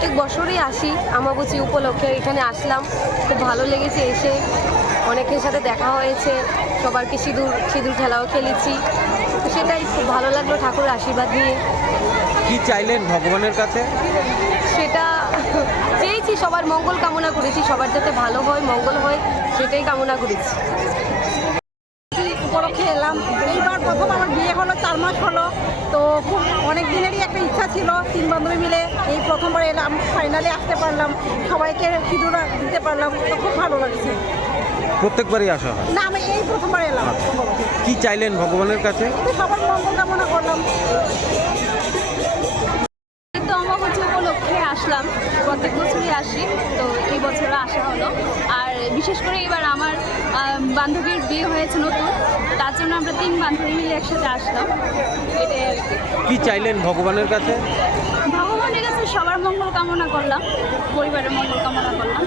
প্রত্যেক বছরই আসি অমাবস্যা উপলক্ষে, এখানে আসলাম, খুব ভালো লেগেছে এসে, অনেকের সাথে দেখা হয়েছে, সবারকে সিঁদুর খেলাও খেলেছি, তো সেটাই খুব ভালো লাগলো ঠাকুরের আশীর্বাদ নিয়ে। কি চাইলেন ভগবানের কাছে? সেটা চেয়েছি, সবার মঙ্গল কামনা করেছি, সবার যাতে ভালো হয়, মঙ্গল হয়, সেটাই কামনা করেছি। উপলক্ষে এলাম, এইবার প্রথম আমার বিয়ে হলো, 4 মাস হলো, তো খুব অনেক দিনেরই একটা ইচ্ছা ছিল, 3 বান্ধবী মিলে এই প্রথমবার এলাম, ফাইনালে আসতে পারলাম, সবাইকে সিঁদুর দিতে পারলাম, তো খুব ভালো লাগছে। প্রত্যেকবারই আসা হয়? না, আমি এই প্রথমবার এলাম। কি চাইলেন ভগবানের কাছে? সবার মঙ্গল কামনা করলাম। তো অমাবস্যা উপলক্ষে আসলাম, প্রত্যেক বছরই আসি, তো এই বছরও আসা হলো। আর বিশেষ করে এবার আমার বান্ধবীর বিয়ে হয়েছে নতুন, তার জন্য আমরা 3 বান্ধবী মিলে একসাথে আসলাম, এটাই আর কি। কি চাইলেন ভগবানের কাছে? ভগবানের কাছে সবার মঙ্গল কামনা করলাম, পরিবারের মঙ্গল কামনা করলাম।